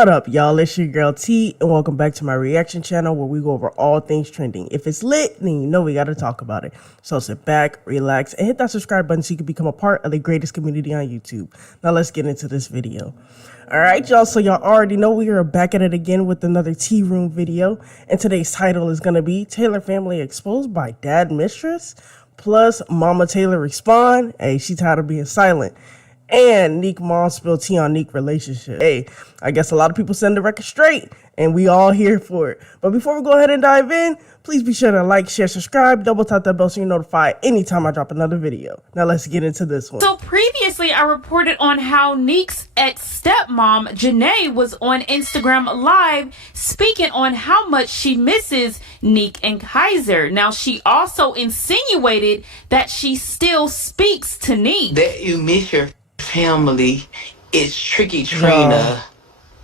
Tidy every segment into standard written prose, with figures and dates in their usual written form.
What up, y'all? It's your girl T, and welcome back to my reaction channel where we go over all things trending. If it's lit, then you know we gotta talk about it. So sit back, relax, and hit that subscribe button so you can become a part of the greatest community on YouTube. Now let's get into this video. Alright, y'all, so y'all already know we are back at it again with another tea room video, and today's title is gonna be Taylor Family Exposed by Dad Mistress, plus Mama Taylor Respond. Hey, she tired of being silent. And Neek Mom spilled tea on Neek relationship. Hey, I guess a lot of people send the record straight, and we all here for it. But before we go ahead and dive in, please be sure to like, share, subscribe, double tap that bell so you're notified anytime I drop another video. Now let's get into this one. So previously I reported on how Neek's ex-stepmom, Janae, was on Instagram Live speaking on how much she misses Neek and Kaiser. Now she also insinuated that she still speaks to Neek. That you miss your family is tricky, Trina.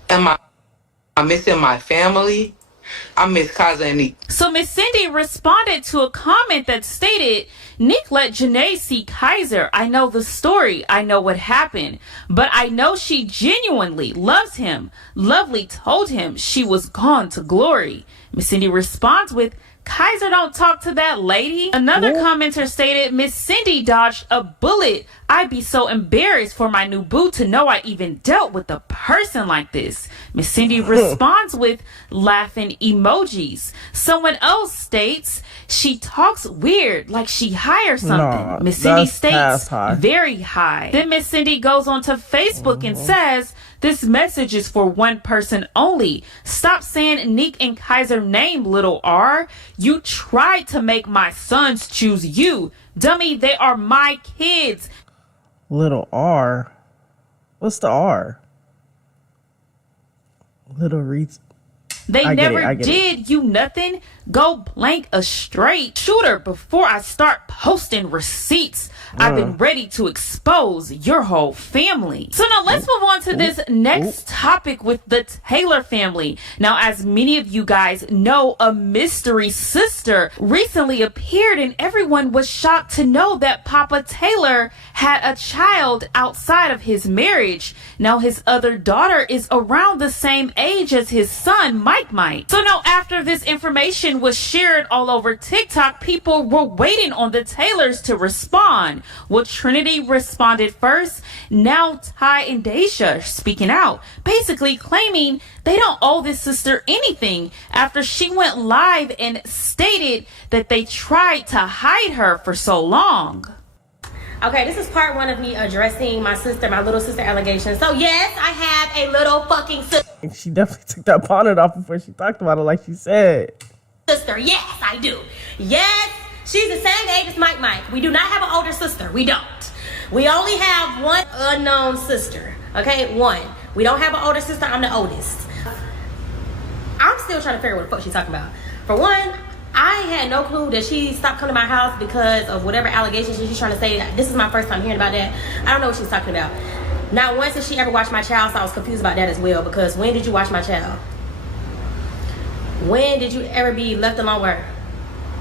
Am I missing my family? I miss Kaiser and Neek. So Miss Cindy responded to a comment that stated, Neek let Janae see Kaiser. I know the story. I know what happened. But I know she genuinely loves him. Lovely told him she was gone to glory. Miss Cindy responds with, Kaiser don't talk to that lady. Another commenter stated, Miss Cindy dodged a bullet. I'd be so embarrassed for my new boo to know I even dealt with a person like this. Miss Cindy responds with laughing emojis. Someone else states, she talks weird, like she high or something. Miss Cindy states, very high. Then Miss Cindy goes on to Facebook and says, this message is for one person only. Stop saying Neek and Kaiser name, little R. You tried to make my sons choose you. Dummy, they are my kids. Little R? What's the R? Little Reeds. They never did you nothing. Go blank a straight shooter before I start posting receipts. I've been ready to expose your whole family. So now let's move on to this next topic with the Taylor family. Now, as many of you guys know, a mystery sister recently appeared and everyone was shocked to know that Papa Taylor had a child outside of his marriage. Now his other daughter is around the same age as his son, Mike. So now after this information was shared all over TikTok, people were waiting on the Taylors to respond. Well, Trinity responded first. Now Ty and Daysha are speaking out, basically claiming they don't owe this sister anything after she went live and stated that they tried to hide her for so long. Okay, this is part one of me addressing my little sister allegations. So yes, I have a little fucking sister. She definitely took that bonnet off before she talked about it like she said. Sister, yes, I do. Yes, she's the same age as Mike. We do not have an older sister. We don't. We only have one unknown sister. Okay, one. We don't have an older sister. I'm the oldest. I'm still trying to figure out what the fuck she's talking about. For one, I had no clue that she stopped coming to my house because of whatever allegations she's trying to say. This is my first time hearing about that. I don't know what she's talking about. Not once did she ever watch my child, so I was confused about that as well. Because when did you watch my child? When did you ever be left alone with her?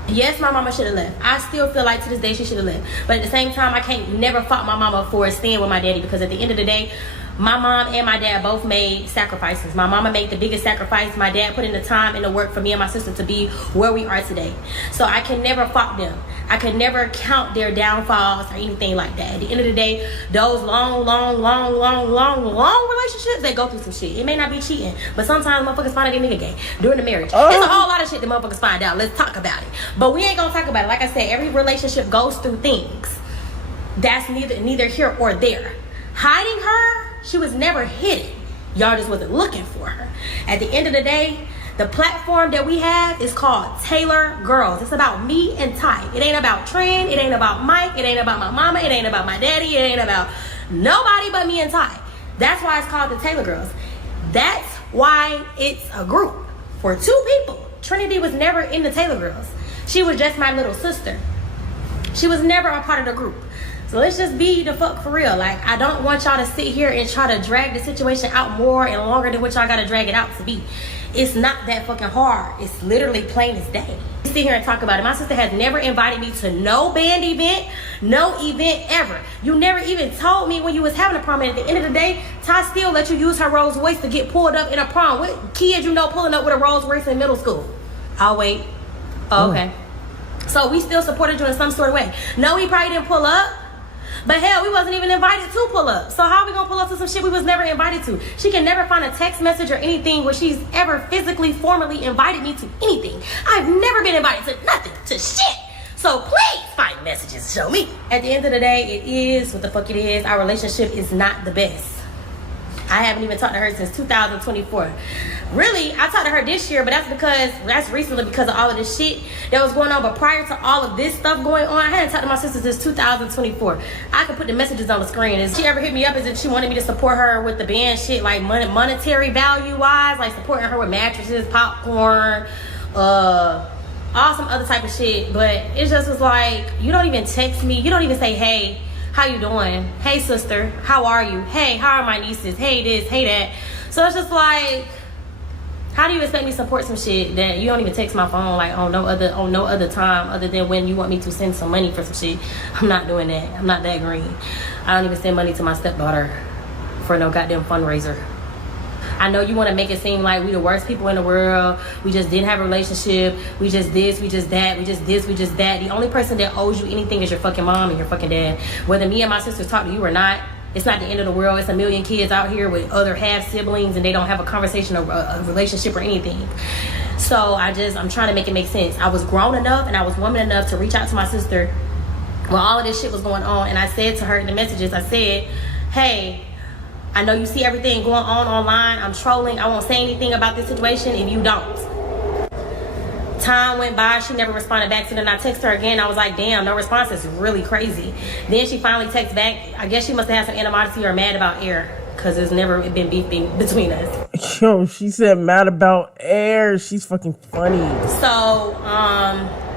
Yes, my mama should have left. I still feel like to this day she should have left. But at the same time, I can't never fault my mama for staying with my daddy, because at the end of the day, my mom and my dad both made sacrifices. My mama made the biggest sacrifice. My dad put in the time and the work for me and my sister to be where we are today. So I can never fault them. I can never count their downfalls or anything like that. At the end of the day, those long relationships, they go through some shit. It may not be cheating, but sometimes motherfuckers find out they nigga gay during the marriage. There's a whole lot of shit that motherfuckers find out. Let's talk about it. But we ain't gonna talk about it. Like I said, every relationship goes through things. That's neither here or there. Hiding her, she was never hidden. Y'all just wasn't looking for her. At the end of the day, the platform that we have is called Taylor Girls. It's about me and Ty. It ain't about Trin. It ain't about Mike. It ain't about my mama. It ain't about my daddy. It ain't about nobody but me and Ty. That's why it's called the Taylor Girls. That's why it's a group for two people. Trinity was never in the Taylor Girls. She was just my little sister. She was never a part of the group. So let's just be the fuck for real. Like, I don't want y'all to sit here and try to drag the situation out more and longer than what y'all gotta drag it out to be. It's not that fucking hard. It's literally plain as day. Sit here and talk about it. My sister has never invited me to no band event, no event ever. You never even told me when you was having a prom. And at the end of the day, Ty still let you use her Rolls Royce to get pulled up in a prom. What kids you know pulling up with a Rolls Royce in middle school? I'll wait. Oh, okay. So we still supported you in some sort of way. No, we probably didn't pull up. But hell, we wasn't even invited to pull up. So how are we gonna pull up to some shit we was never invited to? She can never find a text message or anything where she's ever physically, formally invited me to anything. I've never been invited to nothing, to shit. So please find messages, show me. At the end of the day, it is what the fuck it is. Our relationship is not the best. I haven't even talked to her since 2024. Really, I talked to her this year, but that's recently because of all of this shit that was going on. But prior to all of this stuff going on, I hadn't talked to my sister since 2024. I could put the messages on the screen. If she ever hit me up as if she wanted me to support her with the band shit, like monetary value wise, like supporting her with mattresses, popcorn, all some other type of shit. But it just was like, you don't even text me. You don't even say, hey, how you doing? Hey sister, how are you? Hey, how are my nieces? Hey this, hey that. So it's just like, how do you expect me to support some shit that you don't even text my phone like on no other time other than when you want me to send some money for some shit? I'm not doing that. I'm not that green. I don't even send money to my stepdaughter for no goddamn fundraiser. I know you want to make it seem like we the worst people in the world. We just didn't have a relationship. We just this, we just that, we just this, we just that. The only person that owes you anything is your fucking mom and your fucking dad. Whether me and my sisters talk to you or not, it's not the end of the world. It's a million kids out here with other half siblings and they don't have a conversation or a relationship or anything. So I'm trying to make it make sense. I was grown enough and I was woman enough to reach out to my sister when all of this shit was going on. And I said to her in the messages, I said, hey, I know you see everything going on online. I'm trolling. I won't say anything about this situation if you don't. Time went by. She never responded back. So then I texted her again. I was like, damn, no response. Is really crazy. Then she finally texted back. I guess she must have had some animosity or mad about air because there's never been beefing between us. Yo, she said mad about air. She's fucking funny. So,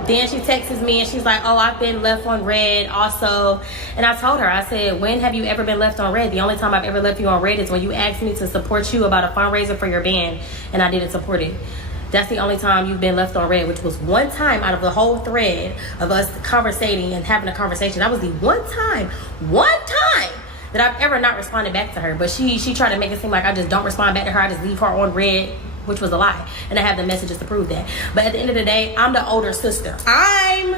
then she texts me and she's like, oh, I've been left on red also. And I told her, I said, when have you ever been left on red? The only time I've ever left you on red is when you asked me to support you about a fundraiser for your band and I didn't support it. That's the only time you've been left on red, which was one time out of the whole thread of us conversating and having a conversation. That was the one time that I've ever not responded back to her. But she tried to make it seem like I just don't respond back to her. I just leave her on red, which was a lie. And I have the messages to prove that. But at the end of the day, I'm the older sister. I'm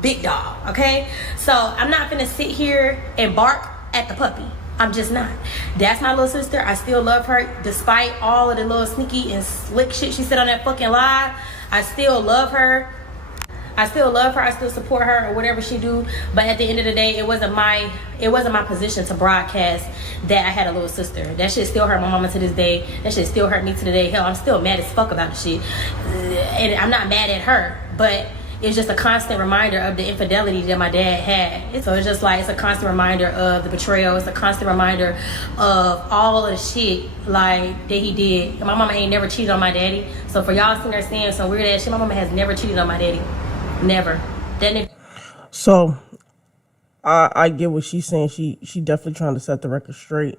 big dog, okay? So I'm not gonna sit here and bark at the puppy. I'm just not. That's my little sister. I still love her despite all of the little sneaky and slick shit she said on that fucking live. I still love her. I still support her or whatever she do. But at the end of the day, it wasn't my position to broadcast that I had a little sister. That shit still hurt my mama to this day. That shit still hurt me to the day. Hell, I'm still mad as fuck about the shit. And I'm not mad at her, but it's just a constant reminder of the infidelity that my dad had. So it's just like, it's a constant reminder of the betrayal. It's a constant reminder of all of the shit like that he did. And my mama ain't never cheated on my daddy. So for y'all sitting there saying some weird ass shit, my mama has never cheated on my daddy. Never. So I get what she's saying. She definitely trying to set the record straight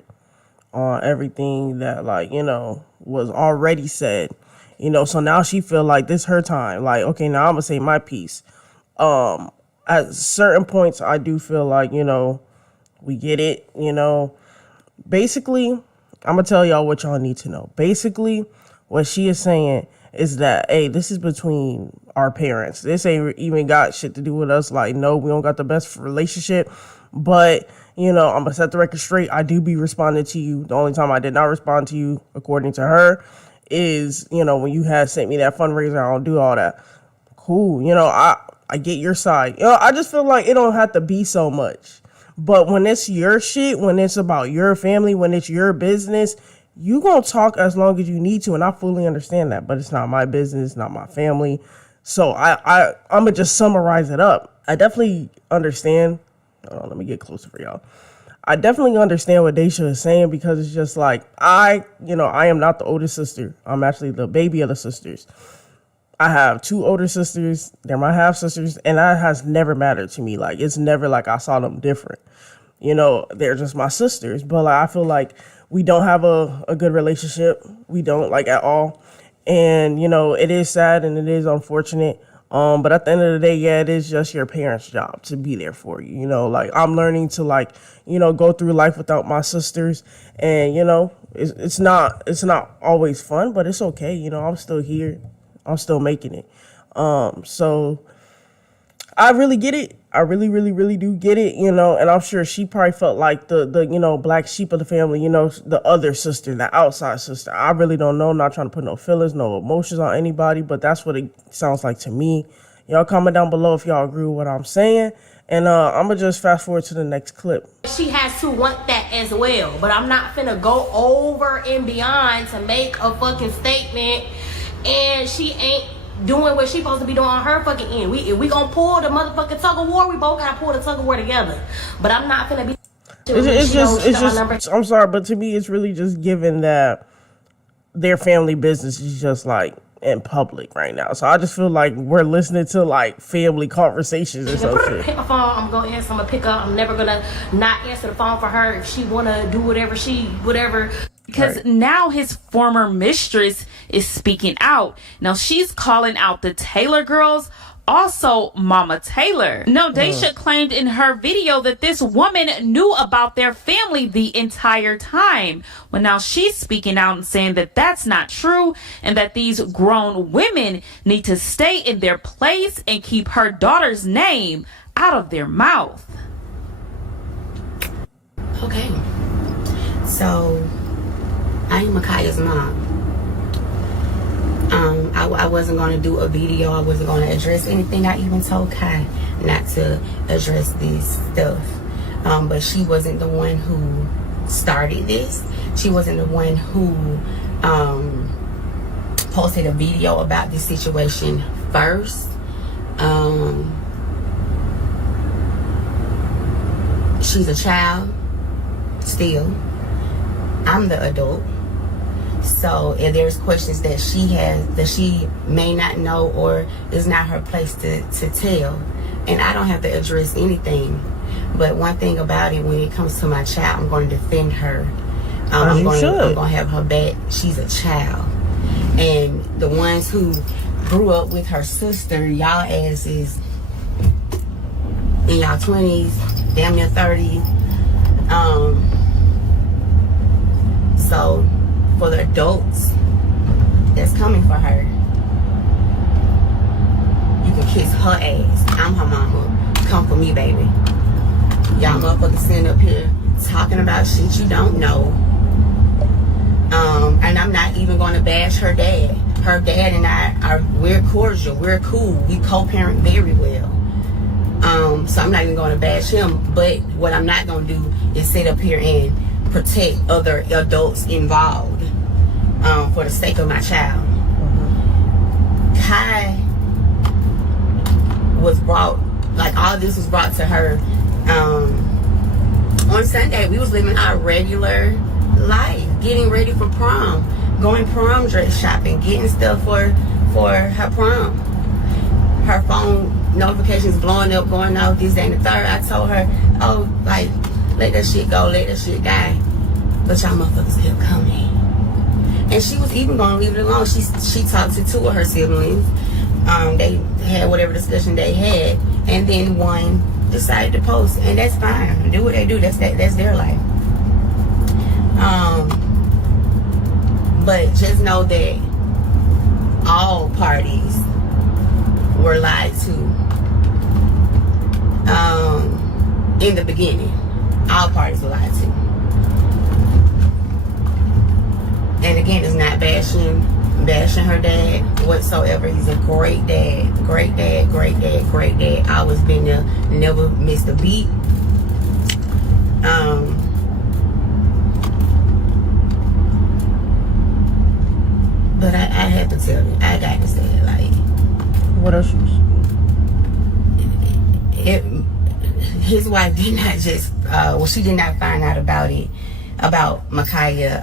on everything that, like, you know, was already said. You know, so now she feel like this her time. Like, okay, now I'm gonna say my piece. At certain points, I do feel like, you know, we get it. You know, basically, I'm gonna tell y'all what y'all need to know. Basically, what she is saying is that, hey, this is between our parents. This ain't even got shit to do with us. Like, no, we don't got the best relationship. But, you know, I'm gonna set the record straight. I do be responding to you. The only time I did not respond to you, according to her, is, you know, when you had sent me that fundraiser. I don't do all that. Cool. You know, I get your side. You know, I just feel like it don't have to be so much. But when it's your shit, when it's about your family, when it's your business, you gonna talk as long as you need to. And I fully understand that. But it's not my business, not my family. So I'm gonna just summarize it up. I definitely understand. Hold on, let me get closer for y'all. I definitely understand what Daysha is saying, because it's just like, I am not the oldest sister. I'm actually the baby of the sisters. I have two older sisters. They're my half sisters, and that has never mattered to me. Like, it's never like I saw them different. You know, they're just my sisters. But like, I feel like we don't have a good relationship. We don't, like, at all. And, you know, it is sad and it is unfortunate. But at the end of the day, yeah, it is just your parents' job to be there for you. You know, like I'm learning to like, you know, go through life without my sisters, and you know, it's not always fun, but it's okay. You know, I'm still here, I'm still making it. So I really get it. I really, really, really do get it, you know, and I'm sure she probably felt like the you know, black sheep of the family, you know, the other sister, the outside sister. I really don't know. Not trying to put no feelings, no emotions on anybody, but that's what it sounds like to me. Y'all comment down below if y'all agree with what I'm saying. And I'm going to just fast forward to the next clip. She has to want that as well. But I'm not finna go over and beyond to make a fucking statement. And she ain't doing what she supposed to be doing on her fucking end. If we gonna pull the motherfucking tug of war, we both gotta pull the tug of war together. But I'm not finna be. It's just. I'm sorry, but to me, it's really just given that their family business is just like in public right now. So I just feel like we're listening to like family conversations or something. Pick a phone. I'm gonna answer. I'm gonna pick up. I'm never gonna not answer the phone for her if she wanna do whatever. Because right. Now his former mistress is speaking out. Now she's calling out the Taylor girls, also Mama Taylor. Now Daysha claimed in her video that this woman knew about their family the entire time. Well, now she's speaking out and saying that that's not true and that these grown women need to stay in their place and keep her daughter's name out of their mouth. Okay, so I am Makaya's mom. I wasn't going to do a video. I wasn't going to address anything. I even told Kai not to address this stuff. But she wasn't the one who started this. She wasn't the one who posted a video about this situation first. She's a child still. I'm the adult. So if there's questions that she has that she may not know or is not her place to tell, and I don't have to address anything. But one thing about it, when it comes to my child, I'm going to defend her. I'm going to have her back. She's a child. And the ones who grew up with her sister, y'all asses in y'all 20s, damn near 30. So for the adults that's coming for her, you can kiss her ass. I'm her mama. Come for me, baby. Y'all motherfuckers sitting up here talking about shit you don't know. And I'm not even going to bash her dad. Her dad and I we're cordial. We're cool. We co-parent very well. So I'm not even going to bash him. But what I'm not going to do is sit up here and protect other adults involved for the sake of my child. Kai was brought, like all this was brought to her on Sunday. We was living our regular life, getting ready for prom, going prom dress shopping, getting stuff for her prom. Her phone notifications blowing up, going off, this, that, and the third. I told her, oh, like, let that shit go, let that shit die. But y'all motherfuckers kept coming. And she was even going to leave it alone. She talked to two of her siblings. They had whatever discussion they had. And then one decided to post. And that's fine. Do what they do. That's their life. But just know that all parties were lied to in the beginning. All parties were lied to. And again, it's not bashing her dad whatsoever. He's a great dad. Great dad, great dad, great dad. Always been there, never missed a beat. But I had to tell you, I got to say it, like, what else his wife did not just she did not find out about it, about Makaya,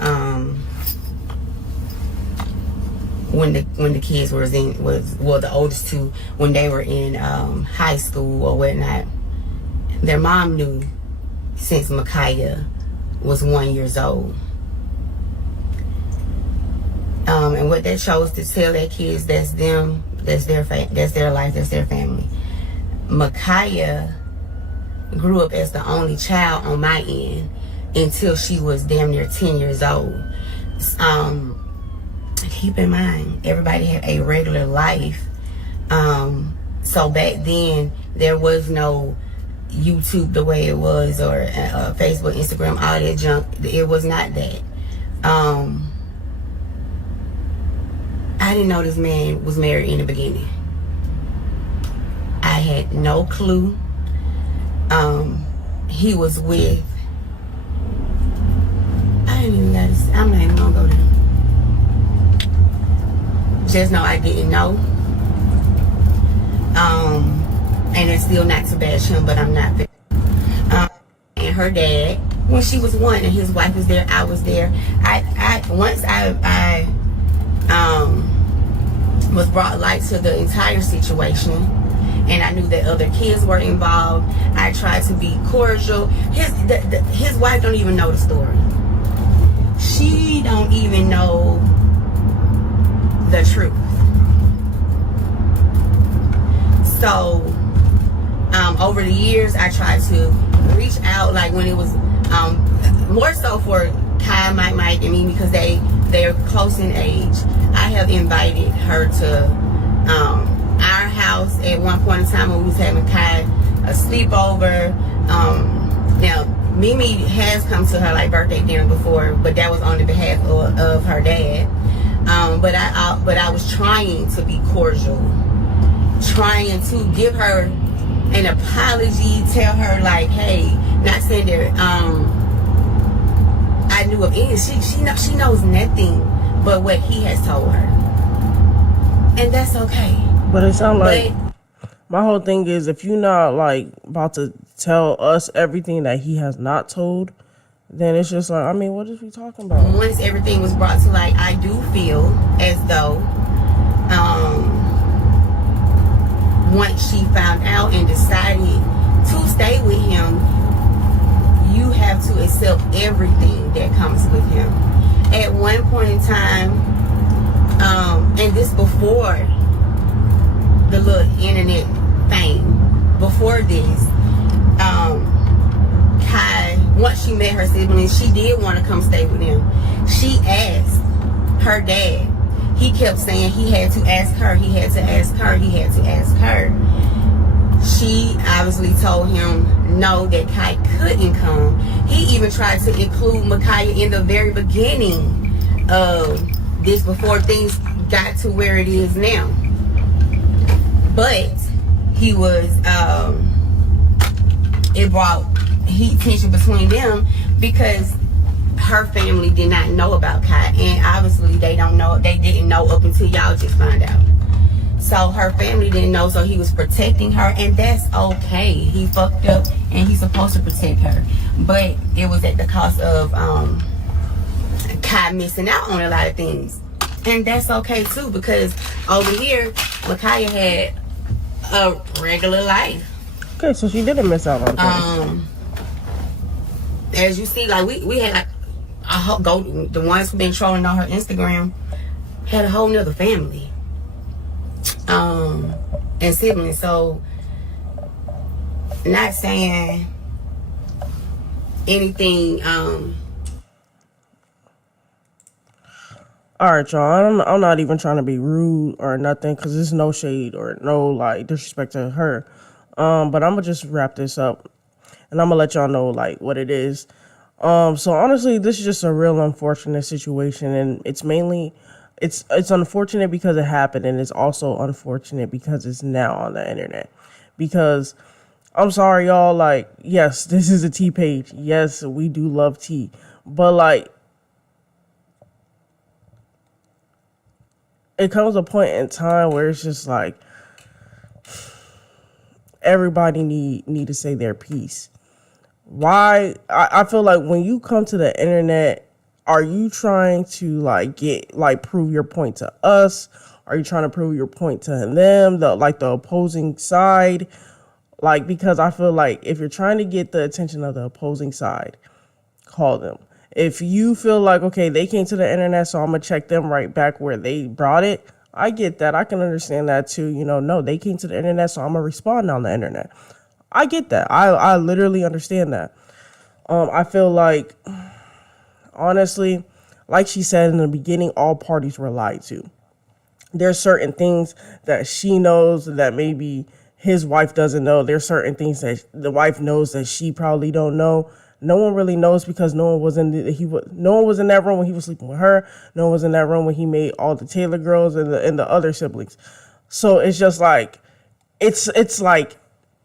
when the kids was the oldest two, when they were in high school or whatnot. Their mom knew since Makaya was 1 year old. And what that chose to tell their kids, that's them, that's their that's their life, that's their family. Micaiah grew up as the only child on my end until she was damn near 10 years old. Keep in mind, everybody had a regular life. So back then, there was no YouTube the way it was, or Facebook, Instagram, all that junk. It was not that. I didn't know this man was married in the beginning. I had no clue. He was with, I'm not even gonna go there. Just know I didn't know. And it's still not to bash him, but I'm not. And her dad, when she was 1 and his wife was there, I was there. Once I was brought light to the entire situation, and I knew that other kids were involved, I tried to be cordial. His wife don't even know the story. She don't even know the truth. So over the years, I tried to reach out, like when it was more so for Kai, Mike, and me, because they're close in age. I have invited her to our house at one point in time when we was having Kai a sleepover. Now Mimi has come to her like birthday dinner before, but that was on the behalf of her dad. But I was trying to be cordial, trying to give her an apology, tell her like, hey, not saying that I knew of any. She knows nothing but what he has told her, and that's okay. But it sounds like my whole thing is, if you're not like about to tell us everything that he has not told, then it's just like, I mean, what is we talking about? Once everything was brought to light, I do feel as though once she found out and decided to stay with him, you have to accept everything that comes with him. At one point in time, and this before the little internet fame, before this, Kai, once she met her siblings, she did want to come stay with them. She asked her dad. He kept saying he had to ask her, he had to ask her, he had to ask her. She obviously told him no, that Kai couldn't come. He even tried to include Micaiah in the very beginning of this, before things got to where it is now. But he was, it brought heat tension between them because her family did not know about Kai, and obviously they didn't know up until y'all just found out. So her family didn't know, so he was protecting her, and that's okay. He fucked up and he's supposed to protect her, but it was at the cost of Kai missing out on a lot of things, and that's okay too, because over here Micaiah had a regular life. Okay, so she didn't miss out on things. As you see, like we had the ones who've been trolling on her Instagram had a whole nother family and siblings. So not saying anything. All right, y'all. I'm not even trying to be rude or nothing, because there's no shade or no like disrespect to her. But I'm gonna just wrap this up, and I'm gonna let y'all know like what it is. So honestly, this is just a real unfortunate situation, and it's mainly, it's unfortunate because it happened, and it's also unfortunate because it's now on the internet. Because I'm sorry, y'all, like, yes, this is a tea page. Yes, we do love tea, but like, it comes a point in time where it's just like everybody need to say their piece. Why? I feel like when you come to the internet, are you trying to prove your point to us? Are you trying to prove your point to them, the opposing side? Because I feel like if you're trying to get the attention of the opposing side, call them. If you feel like, okay, they came to the internet, so I'm going to check them right back where they brought it, I get that. I can understand that too. No, they came to the internet, so I'm going to respond on the internet. I get that. I literally understand that. I feel like, honestly, like she said in the beginning, all parties were lied to. There's certain things that she knows that maybe his wife doesn't know. There's certain things that the wife knows that she probably don't know. No one really knows because no one was in that room when he was sleeping with her. No one was in that room when he made all the Taylor girls and the other siblings. So it's just like it's like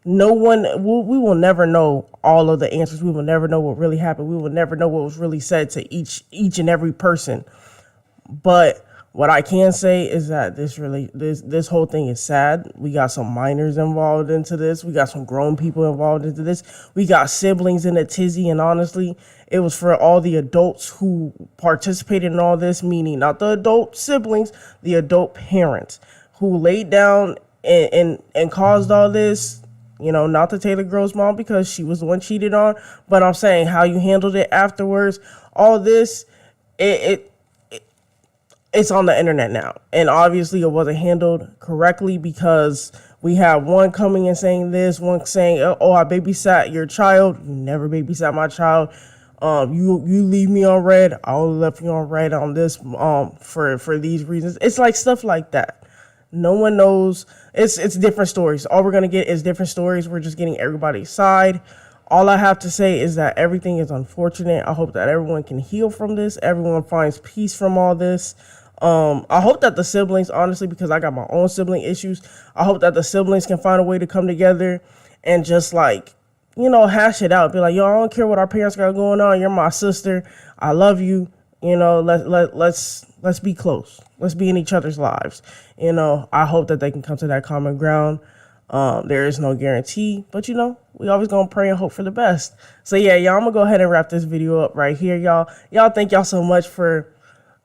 no one we will never know all of the answers. We will never know what really happened. We will never know what was really said to each and every person. But what I can say is that this whole thing is sad. We got some minors involved into this. We got some grown people involved into this. We got siblings in a tizzy, and honestly, it was for all the adults who participated in all this, meaning not the adult siblings, the adult parents who laid down and caused all this. Not the Taylor girl's mom because she was the one cheated on, but I'm saying how you handled it afterwards. All this, it's on the internet now. And obviously it wasn't handled correctly because we have one coming and saying this, one saying, oh, I babysat your child. You never babysat my child. You leave me on red. I only left you on red on this for these reasons. It's like stuff like that. No one knows. It's different stories. All we're going to get is different stories. We're just getting everybody's side. All I have to say is that everything is unfortunate. I hope that everyone can heal from this. Everyone finds peace from all this. I hope that the siblings, honestly, because I got my own sibling issues, I hope that the siblings can find a way to come together and just hash it out. Be like, yo, I don't care what our parents got going on. You're my sister. I love you. Let's be close. Let's be in each other's lives. I hope that they can come to that common ground. There is no guarantee, but we always gonna pray and hope for the best. So yeah, y'all, I'm gonna go ahead and wrap this video up right here, y'all. Thank y'all so much for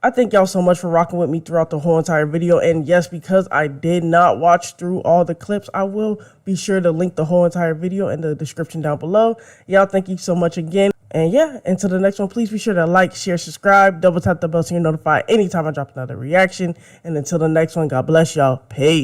rocking with me throughout the whole entire video. And yes, because I did not watch through all the clips, I will be sure to link the whole entire video in the description down below. Y'all, thank you so much again. And yeah, until the next one, please be sure to like, share, subscribe, double tap the bell so you're notified anytime I drop another reaction. And until the next one, God bless y'all. Peace.